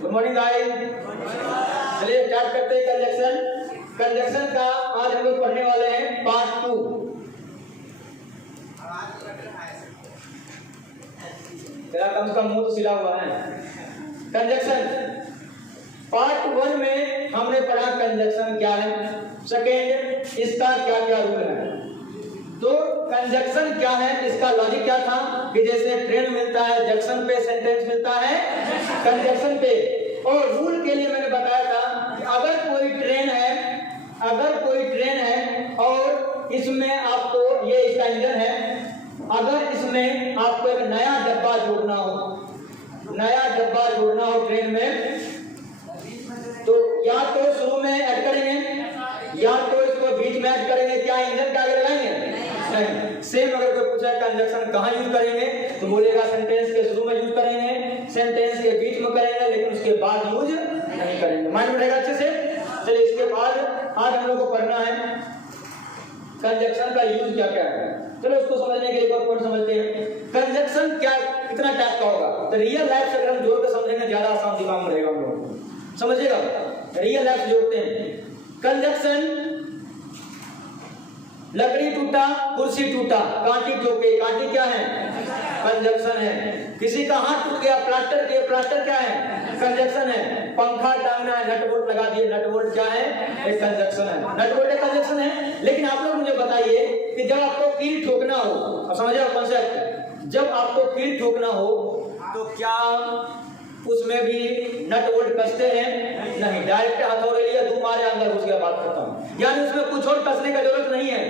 Good morning guys. चलिए start करते हैं कंजक्शन। कंजक्शन का आज हम लोग पढ़ने वाले हैं पार्ट 2। तेरा कम से कम मुंह तो सिला हुआ है। कंजक्शन पार्ट 1 में हमने पढ़ा कंजक्शन क्या है, सेकेंड इसका क्या क्या रूल है। तो कंजक्शन क्या है, इसका लॉजिक क्या था कि जैसे ट्रेन मिलता है जंक्शन पे, सेंटेंस मिलता है कंजक्शन पे। और रूल के लिए मैंने बताया था कि अगर कोई ट्रेन है और इसमें आपको, ये इसका इंजन है, अगर इसमें आपको एक नया डब्बा जोड़ना हो ट्रेन में, तो या तो शुरू में ऐड करेंगे या तो इसको बीच में ऐड करेंगे। क्या इंजन का आगे लगाएंगे? नहीं। सेम अगर कोई पूछा कंजक्शन कहाँ यूज करेंगे तो बोलेगा सेंटेंस के शुरू में यूज करेंगे, सेंटेंस के बीच में करेंगे, लेकिन उसके बाद यूज नहीं करेंगे। माइंड में रहेगा अच्छे से। चलिए इसके बाद आज हम लोग को पढ़ना है कंजक्शन का यूज क्या क्या है। चलो उसको समझने के लिए एक और पॉइंट समझते हैं। कंजक्शन क्या कितना टाइप का होगा, तो रियल लाइफ से अगर हम जोड़ के समझेंगे ज्यादा आसान दिमाग में रहेगा हम लोग। समझिएगा, रियल लाइफ से जोड़ते हैं। कंजक्शन लकड़ी टूटा, कुर्सी टूटा, कांटी ठोके, कांटी क्या है? कंजक्शन है। किसी का हाथ टूट गया, प्लास्टर किए, प्लास्टर क्या है? कंजक्शन है। पंखा टांगना है, नट बोल्ट लगा दिए, नट बोल्ट क्या है? एक कंजक्शन है। नट बोल्ट एक कंजक्शन है। लेकिन आप लोग मुझे बताइए कि जब आपको कील ठोकना हो, अब समझिए कॉन्सेप्ट, जब आपको कील ठोकना हो तो क्या उसमें भी नट बोल्ट कसते हैं? नहीं, डायरेक्ट हथौड़े लिया, दो मारे, अंदर घुस गया, बात खत्म। यानी उसमें कुछ और कसने का जरूरत नहीं है।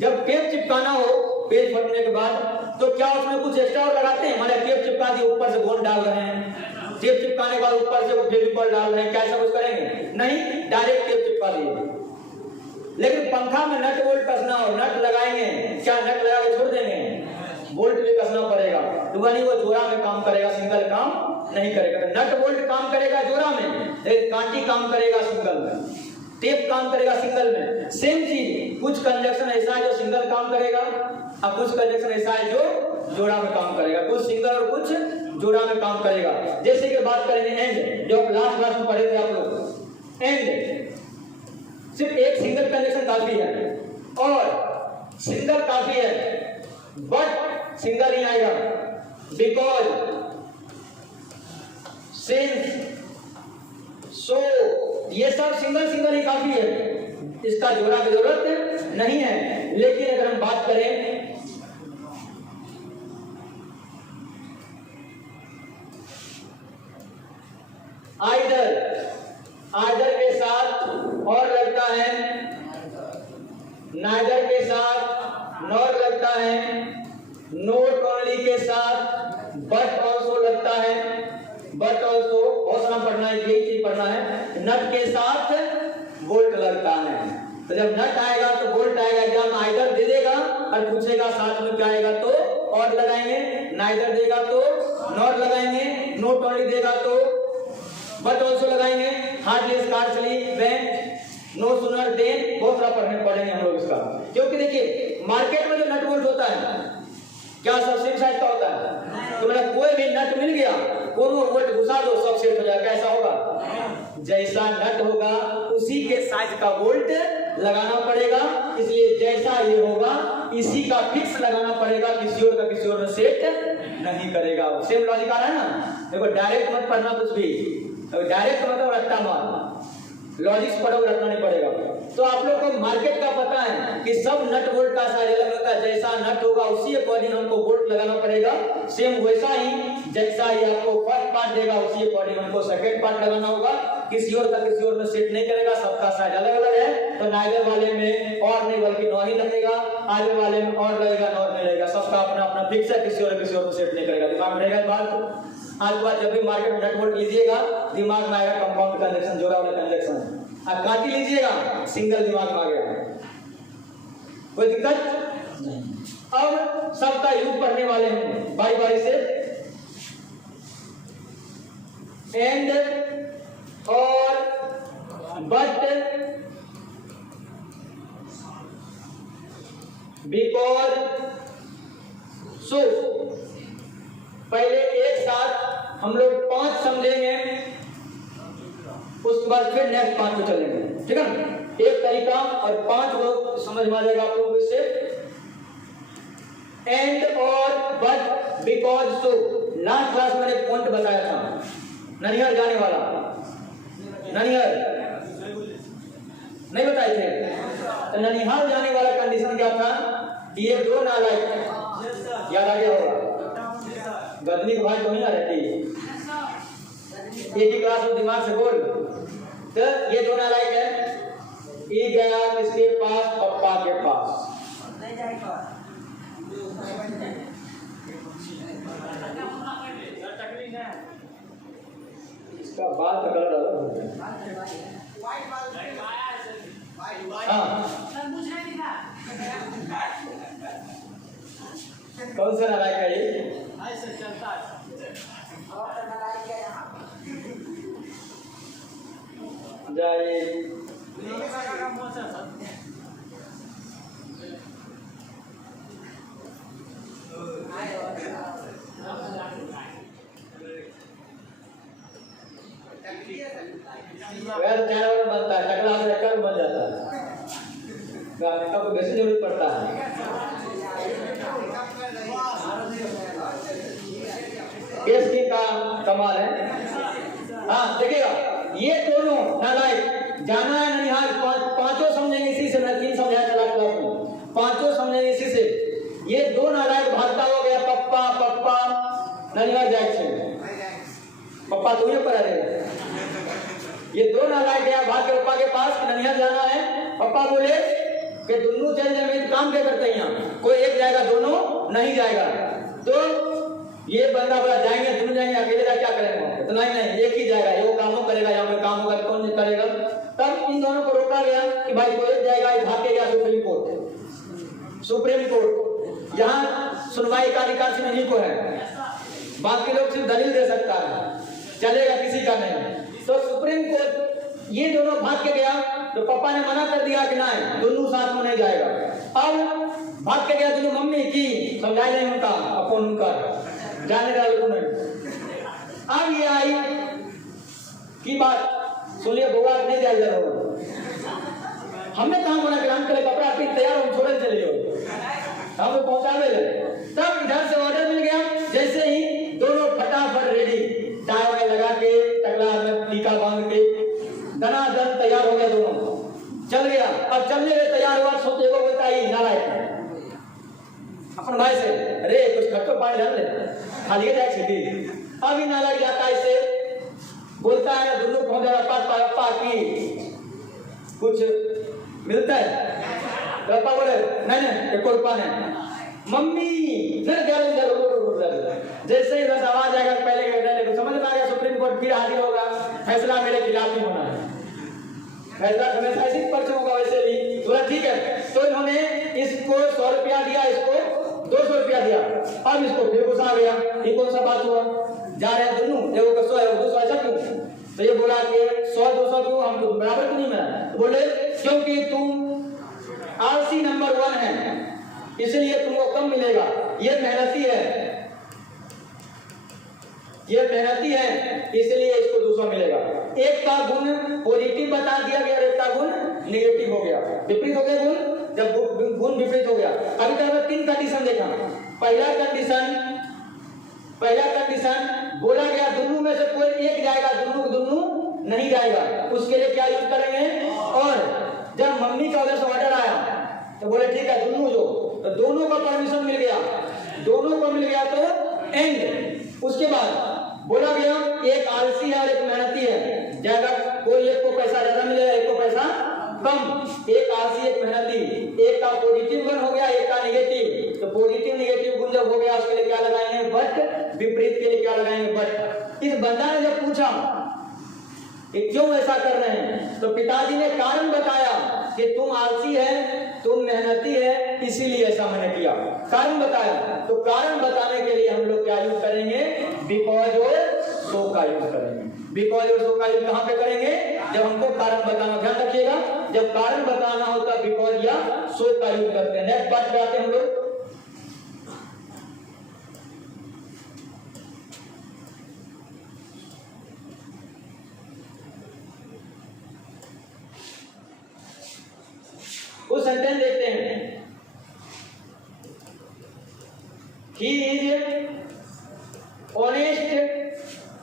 जब टेप चिपकाना हो पेज फटने के बाद, तो क्या उसमें कुछ एक्स्ट्रा और लगाते हैं? माने टेप चिपका दिए, ऊपर से गोंद डाल रहे हैं, टेप चिपकाने के बाद ऊपर से फेविकॉल डाल रहे हैं, क्या ऐसा कुछ करेंगे? नहीं, डायरेक्ट टेप चिपका दिए। लेकिन पंखा में नट बोल्ट कसना हो, नट लगाएंगे, क्या नट लगा के छोड़ देंगे? बोल्ट भी कसना पड़ेगा। तो वो जोड़ा में काम करेगा, सिंगल काम नहीं करेगा। तो नट बोल्ट काम करेगा जोड़ा में, कांटी काम करेगा सिंगल में, टेप काम करेगा सिंगल में। सेम चीज, कुछ कंजक्शन ऐसा है जो सिंगल काम करेगा और कुछ कंजक्शन ऐसा है जो जोड़ा में काम करेगा। कुछ सिंगल और कुछ जोड़ा में काम करेगा। जैसे कि बात करेंगे एंड, जो लास्ट क्लास में पढ़े थे आप लोग, एंड सिर्फ एक सिंगल कंजक्शन काफी है और सिंगल काफी है, बट सिंगल नहीं आएगा, बिकॉज, सिंस, सो, ये सब सिंगल ही काफी है, इसका जोड़ा की जरूरत नहीं है। लेकिन अगर हम बात करें आइदर के साथ और लगता है, नाइदर के साथ नॉट लगता है, नोट ओनली के साथ बट ऑल्सो लगता है, बट ऑल्सो बहुत सारा पढ़ना है, यही चीज पढ़ना है। नट के साथ बोल्ट लगता है। तो जब नट आएगा तो बोल्ट आएगा। एग्जाम आइदर दे देगा और पूछेगा साथ में क्या आएगा तो और लगाएंगे, नाइदर देगा तो नॉट लगाएंगे, नोट ओनली देगा तो बट ऑल्सो लगाएंगे, hardly, scarcely, when, no sooner than, बहुत सारा पढ़ेंगे हम लोग इसका। क्योंकि देखिए मार्केट में जो नट बोल्ट होता है क्या सब सेम साइज का होता है? तो मतलब कोई भी नट मिल गया, कोनो बोल्ट घुसा दो, सब सेट हो जाएगा। कैसा होगा? जैसा नट होगा उसी के साइज का बोल्ट लगाना पड़ेगा। इसलिए जैसा ये होगा इसी का फिक्स लगाना पड़ेगा, किसी और का किसी और में सेट नहीं करेगा। सेम लॉजिक आ रहा है ना? देखो डायरेक्ट मत पढ़ना कुछ भी, डायरेक्ट मतलब रट्टा मार, लॉजिक्स पढ़ोगे रखना नहीं पड़ेगा। तो आप लोग को मार्केट का पता है कि सब नट बोल्ट का साइज अलग होता है। जैसा नट होगा उसी अकॉर्डिंग हमको बोल्ट लगाना पड़ेगा। सेम वैसा ही जैसा ये आपको फर्स्ट पार्ट देगा उसी अकॉर्डिंग हमको सेकंड पार्ट लगाना होगा। किसी और का किसी और में सेट नहीं करेगा, सबका साइज अलग अलग है। तो नाइदर वाले में और नहीं बल्कि नौ ही लगेगा, आगे वाले में और लगेगा, नॉर नहीं लगेगा। सबका अपना अपना फिक्स है, किसी और में सेट नहीं करेगा। दिमाग में रहेगा इस बात को। आज के बाद जब भी मार्केट में नट बोल्ट लीजिएगा दिमाग में आएगा कंपाउंड कंजक्शन, जोड़ा वाला कंजक्शन। अब कांटी लीजिएगा सिंगल, दिमाग में आ गया, कोई दिक्कत नहीं। अब सबका यूज पढ़ने वाले हैं बारी बारी से। एंड, और, बट, बिकॉज, सो, पहले एक साथ हम लोग 5 समझेंगे, उसके बाद फिर नेक्स्ट 5 पे चलेंगे, ठीक है ना? एक तरीका और 5 लोग समझ में आ जाएगा आप लोगों को इससे। एंड और but because so, last class मैंने पॉइंट बताया था ननिहाल जाने वाला, ननिहाल नहीं बताए थे। तो ननिहाल जाने वाला कंडीशन क्या था कि ये 2 नालायक, याद आ गया होगा, गदनी के भाई तो नहीं आ रहती, एक ही क्लास में दिमाग से बोल। तो ये 2 नालायक है, ये गया किसके पास? पप्पा के पास। इसका बाल का कलर अलग कौन सा नालायक है ये? जाए वैसे जानवर बनता है, टकला से टक्कर बन जाता है, कब वैसे जरूरत पड़ता है। इसकी का कमाल है। हाँ देखिएगा, ये दोनों नालायक जाना है ननिहाल, पांचों समझेंगे इसी से, मैं 3 समझाया था क्लास में, पांचों समझेंगे इसी से। ये 2 नालायक भागता हो गया, पप्पा पप्पा ननिहाल जाए थे, पप्पा तो ये पर रहेगा। ये 2 नालायक गया भाग के पप्पा के पास, ननिहाल जाना है। पप्पा बोले कि दोनों चल जाए, काम क्या करते हैं यहाँ, कोई एक जाएगा, दोनों नहीं जाएगा। तो ये बंदा बोला जाएंगे, दोनों जाएंगे, अकेले जा क्या करेंगे? तो नहीं एक ही जाएगा, वो काम करेगा, यहाँ पे काम होगा, कौन करेगा? तब इन दोनों को रोका गया कि भाई कोई एक जाएगा, भाग के गया सुप्रीम कोर्ट। सुप्रीम कोर्ट यहाँ सुनवाई का अधिकार सिर्फ इन्हीं को है, बाकी लोग सिर्फ दलील दे सकता है, चलेगा किसी का नहीं। तो सुप्रीम कोर्ट ये दोनों भाग के गया, तो पापा ने मना कर दिया कि नहीं दोनों साथ में नहीं जाएगा। अब भाग के गया दोनों, मम्मी की समझाई नहीं उनका, अपन उनका जाने डाल नहीं। अब ये आई की बात सुनिए, बुआ नहीं जाएगा, हमने कहा मना किया, हम करे कपड़ा पीन तैयार हो, छोड़े चले जाओ, हम पहुंचावे ले। तब इधर से ऑर्डर मिल गया, जैसे ही दोनों फटाफट रेडी, टाई वाई लगा के, टकला में टीका बांध के दनादन तैयार हो गया, दोनों चल गया। अब चलने में तैयार हुआ, सोचे को बोलता ही नालायक अपन भाई से, अरे कुछ खट्टो पानी डाल ले, खाली जाए छीटी। अभी नालायक जाता है इससे, बोलता है दोनों पहुंच जाएगा, पापा की कुछ मिलता है? पापा बोले नहीं एक रुपया नहीं। मम्मी जैसे ही बस आवाज आएगा, पहले समझ में आ गया सुप्रीम कोर्ट फिर हाजिर होगा, फैसला मेरे खिलाफ ही होना है, फैसला हमेशा ऐसी पर्च होगा। वैसे भी बोला ठीक है, तो इन्होंने इसको 100 रुपया दिया, इसको 200 रुपया दिया। अब इसको फिर गुस्सा आ गया, ये कौन सा बात हुआ, जा रहे हैं दोनों, एगो का 100 है 200, ऐसा क्यों? तो ये बोला कि 100-200 क्यों, हम तो बराबर क्यों नहीं मिला? तो बोले क्योंकि तुम आलसी नंबर 1 है, इसलिए तुमको कम मिलेगा, ये मेहनती है, ये मेहनती है, इसलिए इसको 200 मिलेगा। एक का गुण पॉजिटिव बता दिया गया, एक का गुण नेगेटिव हो गया, विपरीत हो गया गुण। जब गुण विपरीत हो गया, अभी तक 3 कंडीशन देखा। पहला कंडीशन बोला गया दोनों में से कोई एक जाएगा, दोनों नहीं जाएगा, उसके लिए क्या यूज करेंगे? और जब मम्मी का उधर से ऑर्डर आया तो बोले ठीक है दोनों जो, तो दोनों को परमिशन मिल गया, दोनों को मिल गया तो एंड। उसके बाद बोला गया एक आलसी है और एक मेहनती है, ज्यादा कोई एक को पैसा ज्यादा मिलेगा, एक को पैसा कम, एक आलसी एक मेहनती, एक का पॉजिटिव गुण हो गया, एक का नेगेटिव। तो पॉजिटिव नेगेटिव गुण जब हो गया उसके लिए क्या लगाएंगे? बट। विपरीत के लिए क्या लगाएंगे? बट। इस बंदा ने जब पूछा कि क्यों ऐसा कर रहे हैं, तो पिताजी ने कारण बताया कि तुम आलसी है, तुम मेहनती है, इसीलिए ऐसा मैंने किया, कारण बताया। तो कारण बताने के लिए हम लोग क्या यूज करेंगे? बिकॉज और सो का यूज करेंगे। बिकॉज और सो का यूज कहां पे करेंगे? जब हमको कारण बताना, ध्यान रखिएगा, जब कारण बताना होता बिकॉज या सो का यूज करते हैं। नेक्स्ट बात पे आते हैं हम लोग।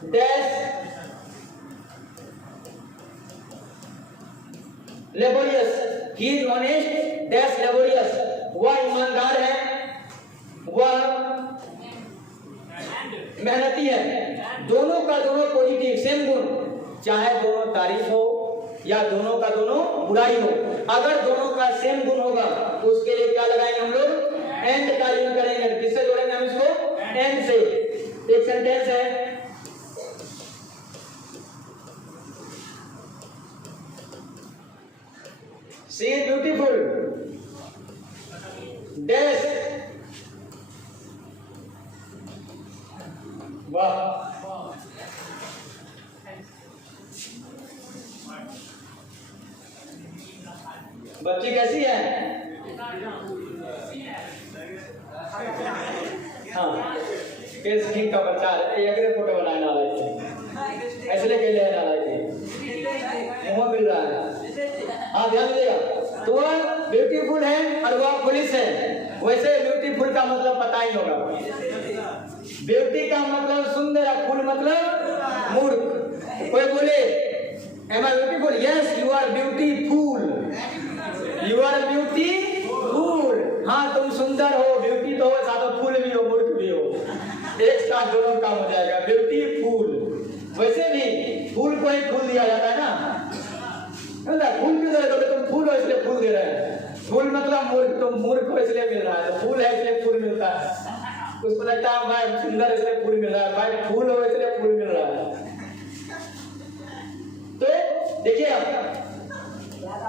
Dash laborious, he is honest dash laborious, वह ईमानदार है, वह मेहनती है। दोनों का दोनों पॉजिटिव सेम गुण, चाहे दोनों तारीफ हो या दोनों का दोनों बुराई हो, अगर दोनों का सेम गुण होगा तो उसके लिए क्या लगाएंगे हम लोग? एंड का यूज करेंगे। किससे जोड़ेंगे हम इसको? एंड से। एक सेंटेंस है, शी इज ब्यूटीफुल डैश, वाह, बच्ची कैसी है? हाँ, किस ठीक का बच्चा है, ये फोटो बनाने वाला है, ऐसे लेके ले आने वाला है, मुंह मिल रहा है। हाँ, ध्यान दीजिएगा। तो वह ब्यूटीफुल है और वह पुलिस है। वैसे ब्यूटीफुल का मतलब पता ही होगा, ब्यूटी का मतलब सुंदर, फुल मतलब मूर्ख। कोई बोले am I beautiful, yes you are beautiful, you are beautiful. हाँ, तुम सुंदर हो, ब्यूटी तो हो, साथ फूल भी हो, मूर्ख भी हो, एक साथ दोनों काम हो जाएगा, ब्यूटीफुल। वैसे भी फूल को ही फूल दिया जाता है ना, फूल क्यों दे रहे हो? तुम फूल हो इसलिए फूल दे रहे हैं। फूल मतलब मूर्ख, तुम मूर्ख हो इसलिए मिल रहा है, तो फूल है इसलिए फूल मिलता है। उसको लगता है भाई सुंदर इसलिए फूल मिल रहा है, भाई फूल हो इसलिए फूल मिल रहा है। तो देखिए, अब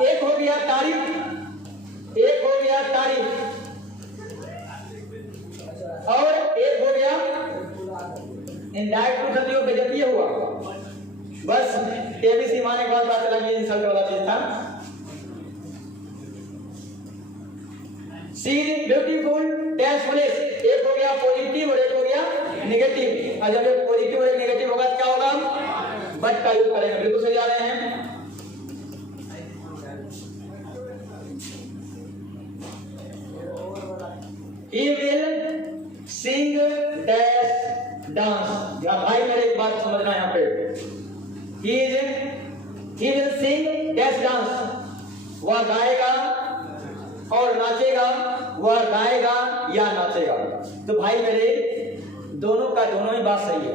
एक हो गया तारीफ, एक हो गया तारीफ, और एक हो गया इनडायरेक्ट टू बेइज्जती हुआ। बस एबीसी माने के बाद पता चला कि इंसल्ट वाला चीज था। सी इज ब्यूटीफुल डैश पुलिस, एक हो गया पॉजिटिव और एक हो गया नेगेटिव। और जब एक पॉजिटिव और एक नेगेटिव होगा तो क्या होगा? बट का यूज करेंगे। बिल्कुल सही जा रहे हैं। He will sing dash dance। या भाई मेरे एक बात समझना यहाँ पे, he will sing dash dance, वह गाएगा और नाचेगा, वह गाएगा या नाचेगा। तो भाई मेरे दोनों का दोनों ही बात सही है।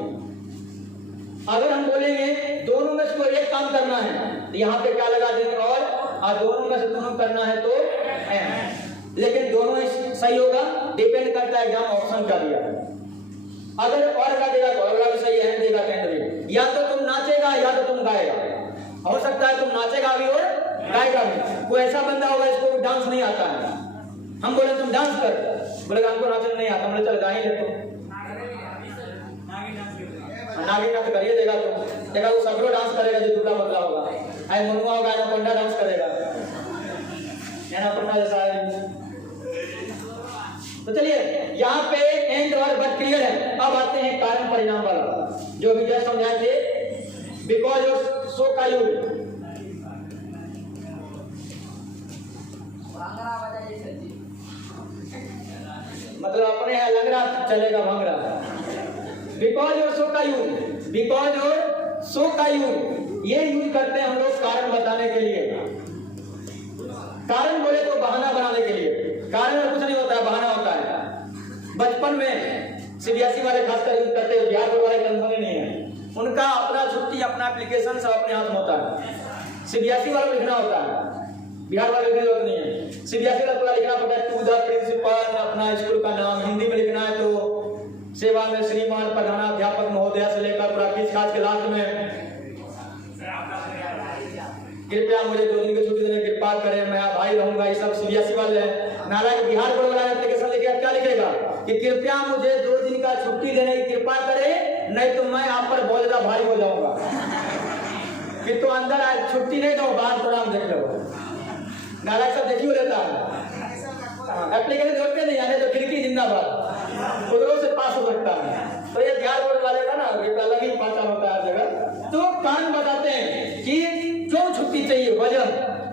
अगर हम बोलेंगे दोनों में से कोई एक काम करना है तो यहाँ पे क्या लगा देंगे? और दोनों में से दोनों करना है तो एंड। लेकिन दोनों ही सही होगा, डिपेंड करता है एग्जाम ऑप्शन का दिया है। अगर और का देगा तो और का भी सही है, देगा तो भी। या तो तुम नाचेगा या तो तुम गाएगा। हो सकता है तुम नाचेगा भी और गाएगा भी। कोई ऐसा बंदा होगा इसको डांस नहीं आता है, हम बोले तुम डांस कर, बोलेगा हमको नाचना नहीं आता, बोले चल गा ही ले तुम, नागिन डांस करिए देगा तुम, देगा वो सबरो डांस करेगा जो दूल्हा बदला होगा, आई मनुआ होगा ना पंडा डांस करेगा, ना पंडा जैसा है। तो चलिए यहाँ पे एंड और बट क्लियर है। अब आते हैं कारण परिणाम वाला, जो भी जस्ट समझाए थे। बिकॉज ऑफ सो का यूज, मतलब अपने यहाँ लंगड़ा चलेगा भंगड़ा। बिकॉज और सो का यूज, बिकॉज और सो का यूज ये यूज करते हैं हम लोग कारण बताने के लिए। कारण बोले तो बहाना बनाने के लिए, कारण में कुछ नहीं होता है, बहाना होता है। बचपन में सीबीएसई वाले खासकर यूज करते हैं, बिहार बोर्ड वाले टेंशन ही नहीं है, उनका अपना छुट्टी अपना एप्लीकेशन सब अपने हाथ में होता है। सीबीएसई वालों को लिखना होता है, बिहार वाले लिखने की जरूरत नहीं है। सीबीएसई वाला पूरा लिखना पड़ता है, टू द प्रिंसिपल, अपना स्कूल का नाम, हिंदी में लिखना है तो सेवा में श्रीमान प्रधानाध्यापक महोदय से लेकर पूरा खींच खाच के लास्ट में कृपया मुझे 2 दिन की छुट्टी देने की कृपा करें, मैं भाई रहूंगा। ये सब सीबीएसई वाले हैं। नारायण बिहार बोर्ड वाला एप्लीकेशन लिखेगा, क्या लिखेगा कि कृपया मुझे 2 दिन का छुट्टी देने की कृपा करें, नहीं तो मैं आप पर बहुत ज्यादा भारी हो जाऊंगा। फिर तो अंदर आज छुट्टी नहीं दो, बाहर थोड़ा हम देख लो। नारायण सब देखियो लेता है एप्लीकेशन जोड़ते नहीं आने तो खिड़की जिंदाबाद, उधरों से पास हो सकता है। तो ये बिहार बोर्ड वाले का ना एक अलग ही पहचान होता है जगह। तो कारण बताते हैं कि क्यों छुट्टी चाहिए, वजह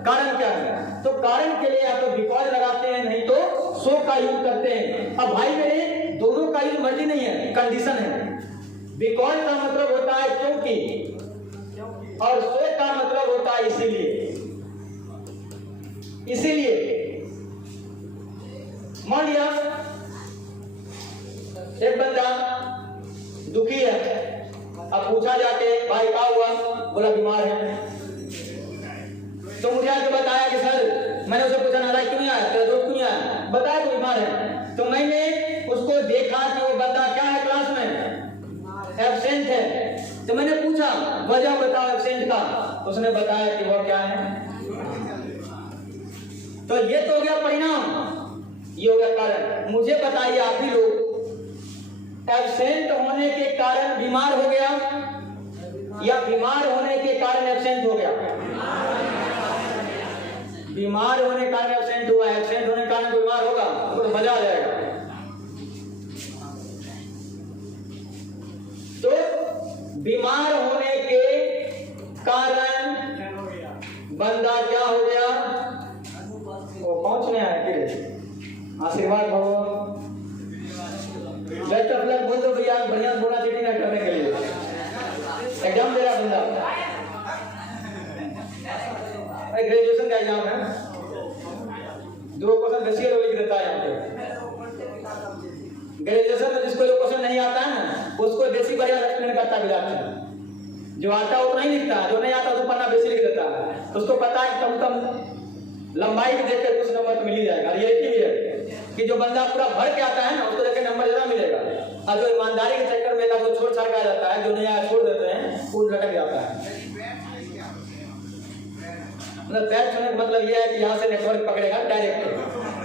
कारण क्या है। तो कारण के लिए या तो बिकॉज लगाते हैं, नहीं तो सो का यूज करते हैं। अब भाई मेरे दोनों का यूज मर्जी नहीं है, कंडीशन है। बिकॉज का मतलब होता है क्योंकि, और सो का मतलब होता है इसीलिए। इसीलिए मान लिया एक बंदा दुखी है, अब पूछा जाके भाई क्या हुआ, बोला बीमार है। तो मुझे आके बताया कि सर, मैंने उसे पूछा नाराज क्यों नहीं आया, तेरा दोस्त क्यों नहीं आया, बताया तो बीमार है। तो मैंने उसको देखा कि वो बंदा क्या है, क्लास में एब्सेंट है। तो मैंने पूछा वजह बताओ एब्सेंट का, उसने बताया कि वो क्या है। तो ये तो हो गया परिणाम, ये हो गया कारण। मुझे बताइए आप ही लोग, एब्सेंट होने के कारण बीमार हो गया या बीमार होने के कारण एब्सेंट हो गया? बीमार होने के कारण एब्सेंट हुआ, एब्सेंट होने के कारण बीमार होगा तो मजा आ जाएगा। तो बीमार होने के कारण बंदा क्या हो गया, वो पहुंचने आया कि आशीर्वाद भगवान बेस्ट ऑफ लक बोल दो भैया, बढ़िया बोला चीटिंग करने के लिए एग्जाम दे रहा बंदा, ग्रेजुएशन का एग्जाम है, 2 क्वेश्चन बेसिक लिख देता है यहाँ पे। ग्रेजुएशन में जिसको जो क्वेश्चन नहीं आता है ना, उसको बेसिक बढ़िया एक्सप्लेन करता विद्यार्थी। जो आता है वो नहीं लिखता, जो नहीं आता तो पन्ना बेसिक लिख देता है। तो उसको पता है कि कम कम लंबाई भी देखकर कुछ नंबर तो मिल ही जाएगा। रियलिटी भी है कि जो बंदा पूरा भर के आता है ना, उसको देख नंबर ज्यादा मिलेगा, और जो ईमानदारी के चक्कर में वो छोड़ छाड़ के आ जाता है, जो नहीं आया छोड़ देते हैं, वो लटक जाता है। मतलब पैर छूने का मतलब यह है कि यहाँ से नेटवर्क पकड़ेगा डायरेक्ट,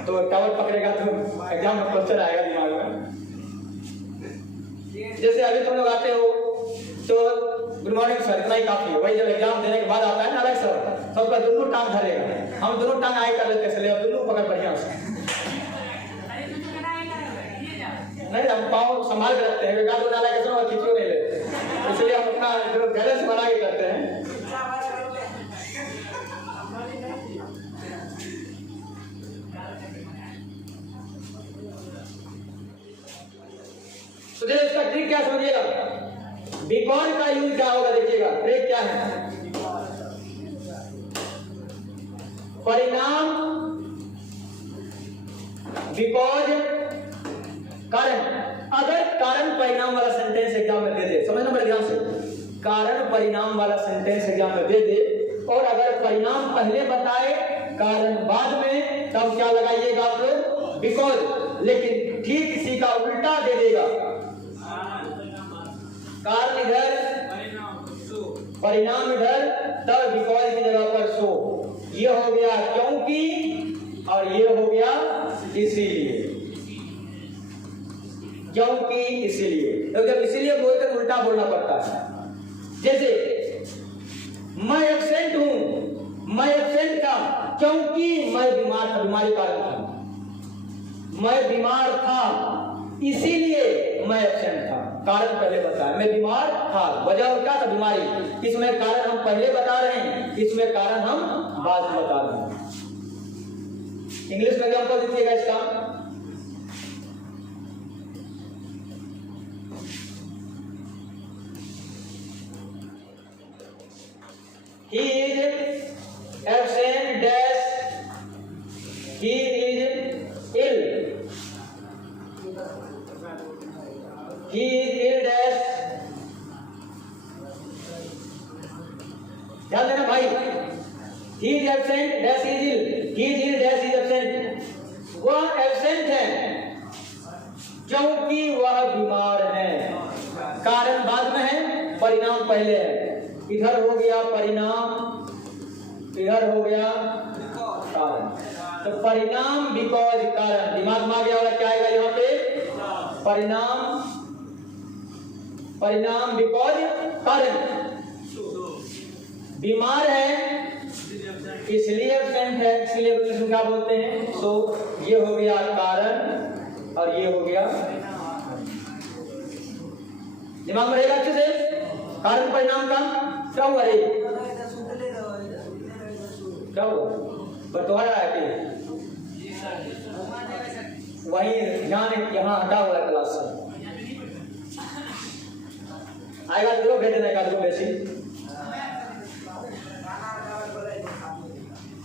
तो टावर पकड़ेगा तो एग्जाम में क्वेश्चन आएगा दिमाग में। जैसे अभी तुम लोग आते हो तो गुड मॉर्निंग सर, इतना ही काफी है। वही जब एग्जाम देने के बाद आता है ना अलग सर, सबका दोनों टांग धरेगा, हम दोनों टांग आए कर लेते चले, दोनों पकड़ बढ़िया से नहीं, हम पाँव संभाल के रखते हैं, गाल डाला कैसे और खींचो नहीं लेते, इसलिए हम अपना बैलेंस बना के करते हैं। तो इसका ट्रिक क्या समझिएगा, बिकॉज का यूज क्या होगा देखिएगा। ट्रिक क्या है, परिणाम बिकॉज कारण। अगर कारण परिणाम वाला सेंटेंस एग्जाम में दे दे, समझना बड़े ध्यान से, कारण परिणाम वाला सेंटेंस एग्जाम में दे दे, और अगर परिणाम पहले बताए कारण बाद में, तब क्या लगाइएगा आप लोग, बिकॉज। लेकिन ठीक इसी का उल्टा दे देगा, कारण इधर परिणाम इधर, तब बिकॉज की जगह पर सो। ये हो गया क्योंकि, और ये हो गया इसीलिए। क्योंकि इसीलिए, तो जब इसीलिए बोलते तो उल्टा बोलना पड़ता है। जैसे मैं एब्सेंट हूं, मैं एब्सेंट था क्योंकि मैं बीमार था, बीमारी कारण था। मैं बीमार था इसीलिए मैं एब्सेंट था, कारण पहले बताया। मैं बीमार था, वजह क्या था, बीमारी। इसमें कारण हम पहले बता रहे हैं, इसमें कारण हम बाद में बता रहे हैं। इंग्लिश में एग्जांपल दीजिएगा इसका। He is absent dash, he is ill, he is ill dash। ध्यान देना भाई, he is absent dash he is ill, he is ill dash he is absent। वह एब्सेंट है क्योंकि वह बीमार है। कारण बाद में है, परिणाम पहले है। इधर हो गया परिणाम, इधर हो गया कारण। तो परिणाम बिकॉज कारण, दिमाग में आ गया वाला क्या आएगा यहाँ पे, परिणाम, परिणाम बिकॉज कारण। बीमार है इसलिए एब्सेंट है, इसलिए क्या बोलते हैं, सो। ये हो गया कारण और ये हो गया, दिमाग में रहेगा अच्छे से। कारण परिणाम का क्या हुआ रे, क्या हुआ, बतौरा है कि वही ध्यान यहाँ हटा हुआ है क्लास से। आएगा तो भेज देना का दो बेसी।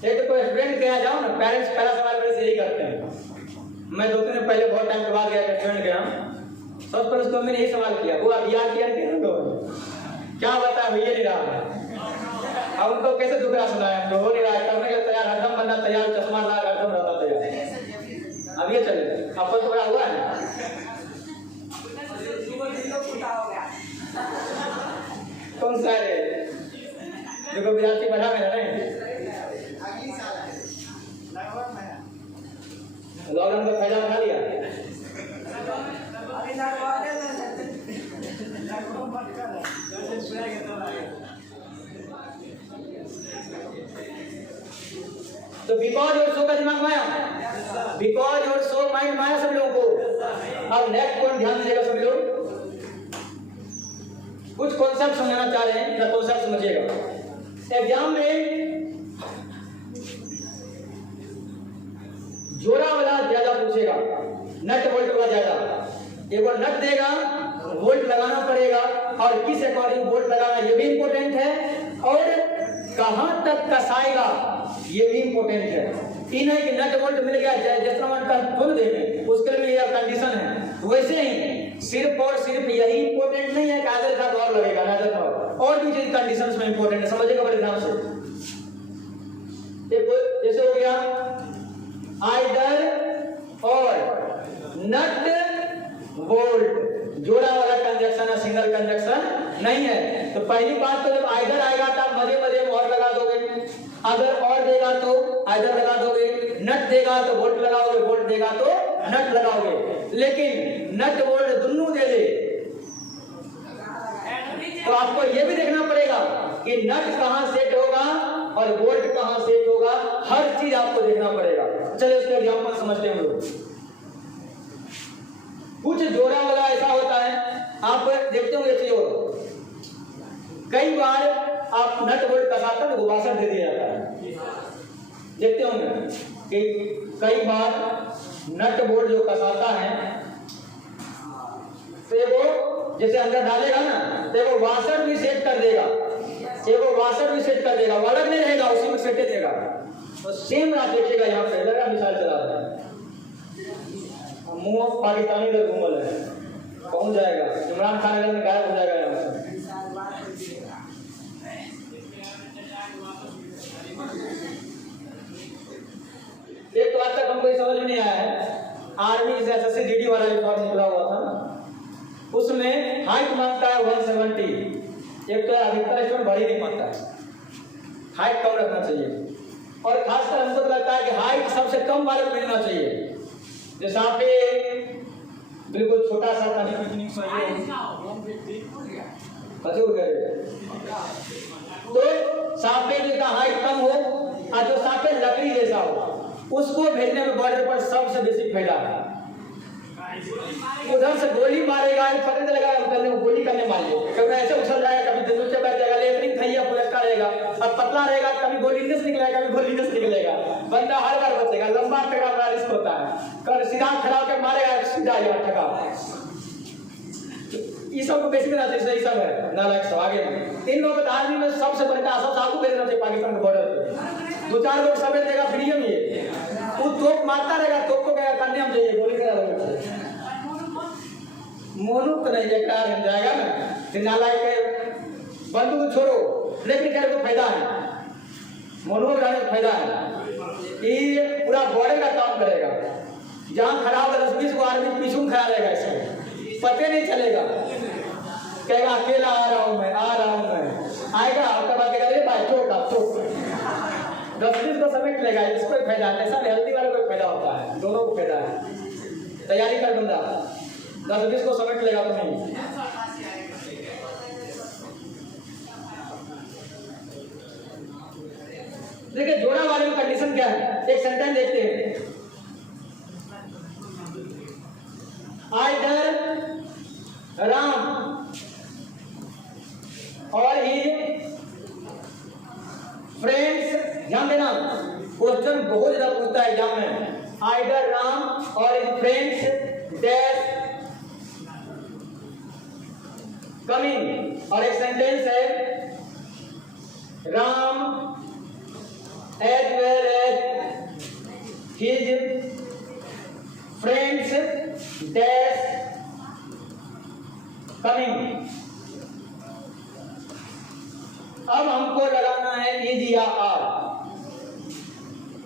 एक तो रेस्टोरेंट गया जाओ ना, पेरेंट्स पहला सवाल मेरे से यही करते हैं। मैं 2 दिन पहले बहुत टाइम के बाद गया रेस्टोरेंट गया, सबसे पहले उसको मैंने यही सवाल किया, वो अब याद किया कि क्या बता भैया नहीं रहा। अब उनको कैसे दुखड़ा सुनाया, तो हो नहीं रहा, करने के तैयार, हरदम बंदा तैयार, चश्मा लगा हरदम रहता तैयार। अब ये चले अपन तो बड़ा हुआ है कौन सा है देखो विद्यार्थी बढ़ा मेरा नहीं लॉकडाउन का फायदा उठा लिया। तो बिकॉज और सो का दिमाग माया, बिकॉज और सो माइंड माया सब लोगों को। अब नेक्स्ट पॉइंट ध्यान दीजिएगा सब लोग, कुछ कॉन्सेप्ट समझना चाह रहे हैं, कॉन्सेप्ट समझिएगा। एग्जाम में जोड़ा वाला ज्यादा पूछेगा, नट वोल्ट वाला ज्यादा। एक बार नट देगा, वोल्ट लगाना पड़ेगा, और किस अकॉर्डिंग वोल्ट लगाना ये भी इंपॉर्टेंट है, और कहां तक कसाएगा ये भी इंपॉर्टेंट है। तीन है कि नट वोल्ट मिल गया जिस तरह का खोल देंगे उसके लिए ये कंडीशन है। वैसे ही सिर्फ और सिर्फ यही इंपॉर्टेंट नहीं है कि आधे साथ और लगेगा, और भी चीज कंडीशंस में इंपॉर्टेंट है, समझिएगा बड़े ध्यान से। जैसे हो गया आइदर और नट वोल्ट, जोड़ा वाला कंजक्शन है, सिंगल कंजक्शन नहीं है। तो पहली बात तो जब आइदर आएगा तब मजे मजे में और लगा दोगे, अगर और देगा तो आइदर लगा दोगे, नट देगा तो वोल्ट लगाओगे, वोल्ट देगा तो नट लगाओगे। लेकिन नट वोल्ट दोनों दे दे तो आपको यह भी देखना पड़ेगा कि नट कहां सेट होगा और वोल्ट कहां सेट होगा, हर चीज आपको देखना पड़ेगा। चलिए उसके एग्जांपल समझते हैं हम लोग। कुछ जोड़ा वाला ऐसा होता है, आप देखते होंगे चीज और कई बार आप नट वोल्ट कसाते हैं तो वाशर दे दिया जाता है, देखते होंगे कि कई बार नट वोल्ट जो कसाता है तो वो जैसे अंदर डालेगा ना तो वो वाशर भी सेट कर देगा, वो वाशर भी सेट कर देगा, वो अलग नहीं रहेगा, उसी में सेट देगा। तो सेम आप देखिएगा, यहाँ पे लगा मिसाल चला रहा है, मुंह पाकिस्तानी इधर घूमल है, पहुंच जाएगा इमरान खान अगर में गायब हो जाएगा यहाँ से। एक तो आज तक हमको समझ में नहीं आया है, आर्मी से एसएससी जीडी वाला रिकॉर्ड निकला हुआ था ना, उसमें हाइट मांगता है 170। एक तो अधिकतर स्टूडेंट बड़ी नहीं मांगता है, हाइट कम रखना चाहिए, और खासकर हमको तो लगता है कि हाइट सबसे कम वाले को मिलना चाहिए। जैसे आप बिल्कुल छोटा सा तो साफे का हाइट कम हो और जो साफे लकड़ी जैसा हो उसको भेजने में बॉर्डर पर सबसे बेसी फायदा है। उधर से गोली मारेगा, पता नहीं लगा गोली करने मारिए, कभी ऐसे उछल जाएगा, कभी दिल से बैठ जाएगा, लेकिन थैया पुलटका रहेगा, अब पतला रहेगा, कभी गोली इधर से निकलेगा, कभी गोली इधर से निकलेगा, बंदा हर बार बचेगा। लंबा टका बड़ा रिस्क होता है, कर सीधा खड़ा होकर मारेगा, सीधा जाएगा टका। ये सब को बेसिक रहते हैं, सब है नालायक सब। आगे इन लोगों को आर्मी में सबसे बड़का सब साकू भेजना चाहिए पाकिस्तान के बॉर्डर पे, 2-4 लोग समेत देगा फ्रीडम। ये वो तोप मारता रहेगा, तोप को क्या करने हम चाहिए, गोली करा लोगे मोनू तो नहीं बेकार जाएगा ना, फिर नालायक के बंदूक छोड़ो, लेकिन क्या को फायदा है, मोनू को जाने फायदा है कि पूरा बॉर्डर का काम करेगा। जहाँ खड़ा होगा 10-20 को आर्मी पीछू खड़ा रहेगा, इसको पते नहीं चलेगा, कहेगा अकेला आ रहा हूँ मैं, आ रहा हूँ मैं, आएगा आपका बात कहेगा भाई चोट 10-20 को समेट लेगा, इसको फायदा है। ऐसा हेल्दी वाले को फायदा होता है, दोनों को फायदा है। तैयारी कर बंदा 10-20 को समेट लेगा तो नहीं। देखिए जोड़ा वाले में कंडीशन क्या है, एक सेंटेंस देखते हैं। आइदर राम और ही फ्रेंड्स, ध्यान देना क्वेश्चन बहुत ज्यादा पूछता है एग्जाम में। आइदर राम और his friends dash coming Ram as well as his friends dash coming। अब हमको लगाना है इज या आर।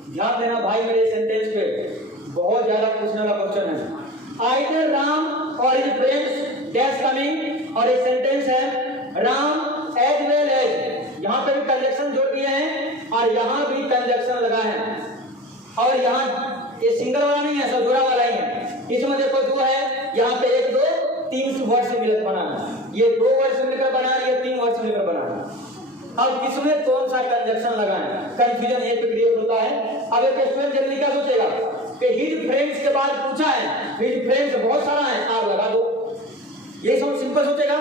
ध्यान देना भाई मेरे सेंटेंस पे, बहुत ज्यादा पूछने वाला क्वेश्चन है। आइदर राम और हिज फ्रेंड्स डैश कमिंग, और एक सेंटेंस है राम एज वेल एज, यहाँ पे भी कंजक्शन जोड़ दिए हैं और यहाँ भी कंजक्शन लगा है, और यहाँ ये सिंगल वाला नहीं है, सब जोड़ा वाला ही है। इसमें देखो दो है, यहाँ पे एक दो तीन वर्ड से मिलकर बना है, ये दो वर्ड से मिलकर बना है, ये तीन वर्ड से मिलकर बना है। अब किसमें कौन सा कंजक्शन लगाएं, कंफ्यूजन ये पे क्रिएट होता है। अब एक स्टूडेंट जल्दी क्या सोचेगा कि हिज फ्रेंड्स के बाद पूछा है, हिज फ्रेंड्स बहुत सारा है, आप लगा दो, ये सब सिंपल सोचेगा।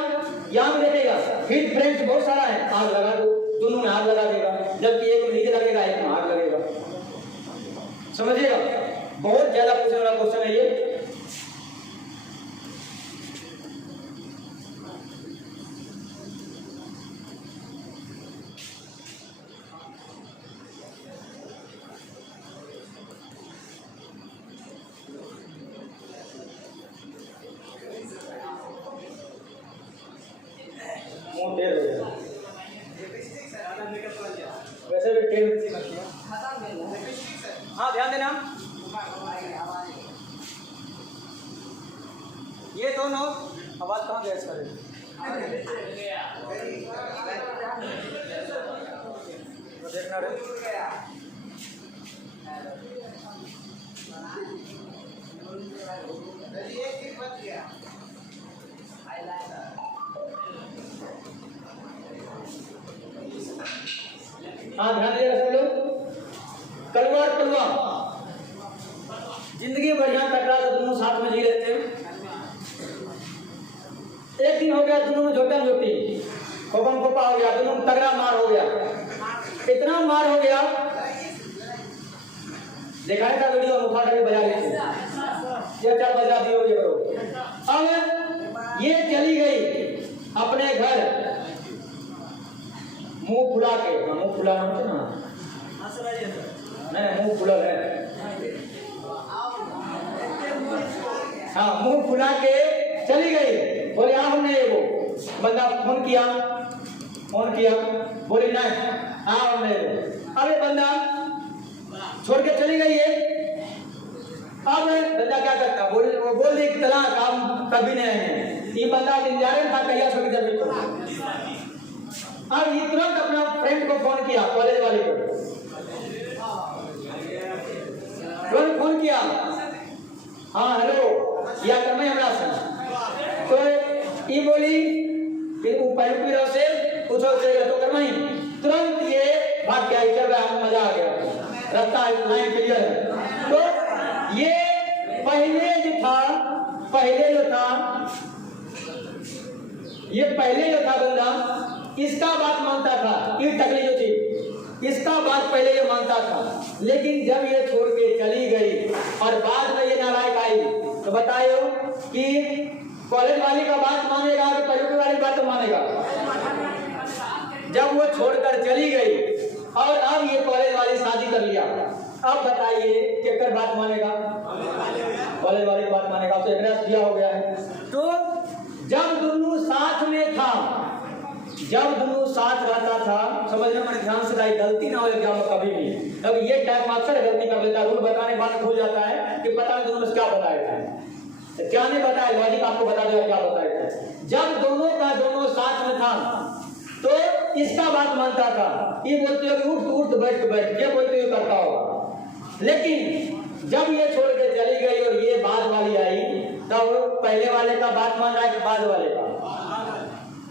यहाँ में देखेगा हिज फ्रेंड्स बहुत सारा है, आप लगा दो, दोनों में हाथ लगा देगा, जबकि एक में नीचे लगेगा एक में हाथ लगेगा। समझिएगा, बहुत ज्यादा पूछने वाला क्वेश्चन है ये। वैसे भी टेन हाँ ध्यान देना, ये दोनों आवाज कहाँ गया इसका, देखना रे। हाँ ध्यान दीजिएगा सब लोग। कलवा और कलवा, जिंदगी बढ़िया कट रहा था, दोनों साथ में जी रहे थे। एक दिन हो गया दोनों में झोटा झोटी, खोपम खोपा हो गया, दोनों में तगड़ा मार हो गया, इतना मार हो गया, देखा था वीडियो उठा करके बजा रहे थे, ये चार बजा दियो ये करो। अब ये चली गई अपने घर मुंह फुला के, मुंह फुला ना, नहीं मुंह फुला है, हाँ मुंह फुला के चली गई। बोले हमने वो बंदा फोन किया, बोले नहीं हमने, अरे बंदा छोड़ के चली गई है। अब बंदा क्या करता, वो बोल दे कि तलाक हम कभी नहीं आएंगे, ये बंदा इंतजार में था कहिया छोड़ के जब को। अब ये तुरंत अपना फ्रेंड को फोन किया, कॉलेज वाले को तुरंत फोन किया, हाँ हेलो या कर मैं हमरा से, तो ये बोली कि ऊपर पीरो से पूछो से तो कर मैं तुरंत ये भाग गया, चल रहा मजा आ गया, रास्ता लाइन क्लियर है। तो ये पहले जो था बंदा इसका बात मानता था, ये टकली जो थी इसका बात पहले ये मानता था, लेकिन जब ये छोड़ के चली गई और बाद में ये नालायक आई, तो बताओ कि कॉलेज वाली का बात मानेगा कि पहले वाली बात मानेगा। जब वो छोड़कर चली गई और अब ये कॉलेज वाली शादी कर लिया, अब बताइए किसकी बात मानेगा, कॉलेज वाली की बात मानेगा, तो एड्रेस दिया हो गया है। तो जब दोनों साथ में था, जब दोनों साथ रहता था, समझना बड़े ध्यान से रही, गलती ना हो एग्जाम में कभी भी। अब ये टाइप अक्सर गलती कर लेता है, रूल बताने के बाद भूल जाता है कि पता नहीं दोनों में क्या बताए थे, क्या नहीं बताया, लॉजिक आपको बता देगा क्या बताए थे। जब दोनों का दोनों साथ में था तो इसका बात मानता था, ये बोलते हो उठ बैठ, ये बोलते हुए करता होगा। लेकिन जब ये छोड़ के चली गई और ये बाद वाली आई, तब पहले वाले का बात मान रहा है कि बाद वाले का।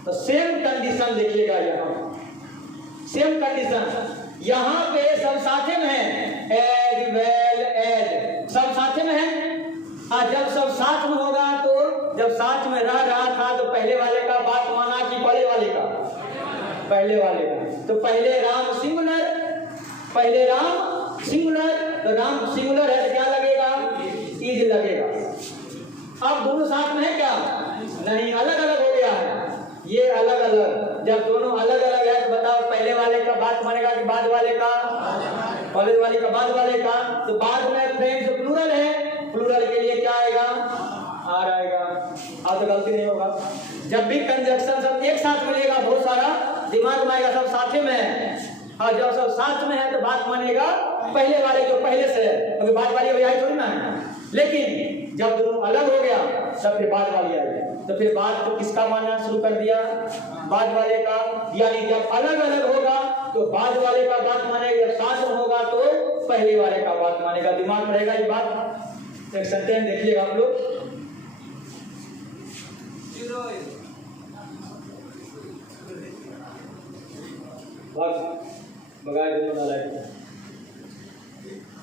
तो सेम कंडीशन देखिएगा, यहाँ सेम कंडीशन, यहाँ पे सब साथे में है, एज वेल एज सब साथे में है। जब सब साथ में होगा तो जब साथ में रह रहा था तो पहले वाले का बात माना कि पहले वाले का, पहले वाले का। तो पहले राम सिंगुलर, तो राम सिंगुलर है तो क्या लगेगा, इज लगेगा। अब दोनों साथ में है क्या, नहीं, अलग अलग हो गया है, ये अलग अलग। जब दोनों अलग अलग है तो बताओ पहले वाले का मानेगा कि बाद वाले का, कॉलेज वाले का बाद वाले का। तो बाद में फ्रेंड्स प्लूरल है, प्लूरल के लिए क्या आएगा, आर आएगा। अब तो गलती नहीं होगा। जब भी कंजक्शन सब एक साथ मिलेगा बहुत सारा, दिमाग में आएगा सब साथ में है, और जब सब साथ में है तो बात मानेगा पहले वाले जो पहले से है, क्योंकि बाद वाली वही थोड़ी ना है। लेकिन जब दोनों अलग हो गया तब फिर बाद वाली आई, तो फिर बात तो किसका मानना शुरू कर दिया, बाद वाले का। यानी जब अलग अलग होगा तो बाद वाले का बात मानेगा, जब साथ में होगा तो पहले वाले का बात मानेगा। दिमाग में रहेगा ये बात। एक सेंटेंस देखिएगा आप लोग,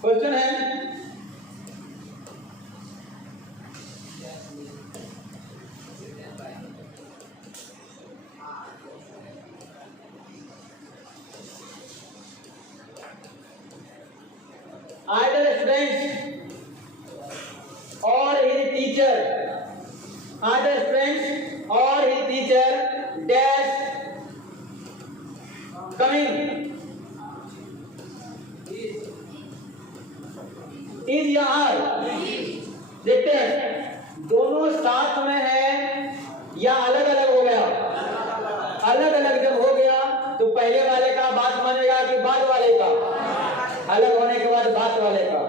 क्वेश्चन है either students or his teacher, either students or his teacher dash coming is या आर। देखते हैं दोनों साथ में है या अलग अलग हो गया। अलग अलग जब हो गया तो पहले वाले का बात मानेगा कि बाद वाले का, अलग होने के बाद बात वाले का।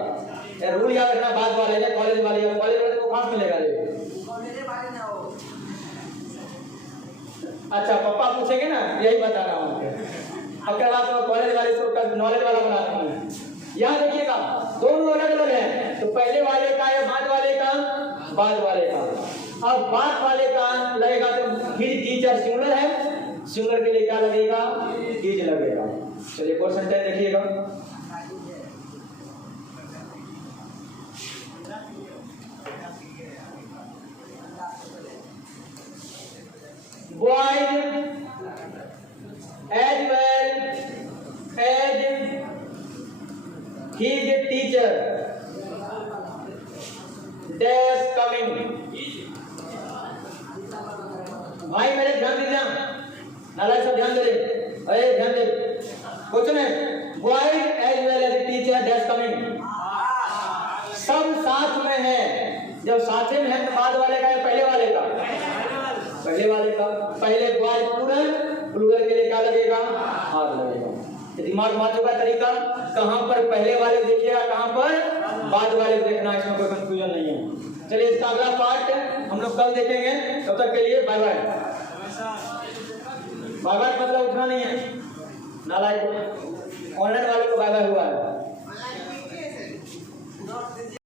रूल याद रखना, बाद वाले ने कॉलेज वाले को कहाँ मिलेगा ये? अच्छा पापा पूछेंगे ना, यही बताना उनके। अब क्या बात है, कॉलेज वाले को नॉलेज वाला बनाना है। यहाँ देखिएगा दोनों अलग अलग हैं, तो पहले वाले का या बाद वाले का, बाद वाले का। अब बाद वाले का लगेगा तो हिज टीचर सिंगुलर है, सिंगुलर के लिए क्या लगेगा, हिज लगेगा। चलिए क्वेश्चन 10 देखिएगा। Boys as well as his teacher dash coming। भाई मेरे ध्यान दीजिए, नालायक सब ध्यान दे रहे, अरे ध्यान दे। क्वेश्चन है boys as well as teacher dash coming, सब साथ में है। जब साथ में है तो बाद वाले का या पहले वाले का, पहले वाले का। पहले बॉय प्लूरल, प्लूरल के लिए क्या लगेगा, आर लगेगा। दिमाग मारने का तरीका, कहां पर पहले वाले देखिएगा, कहां पर बाद वाले देखना, इसमें कोई कंफ्यूजन नहीं है। चलिए इसका अगला पार्ट हम लोग कल देखेंगे। तब तक के लिए बाय बाय। बाय बाय मतलब उठना नहीं है, नालायक ऑनलाइन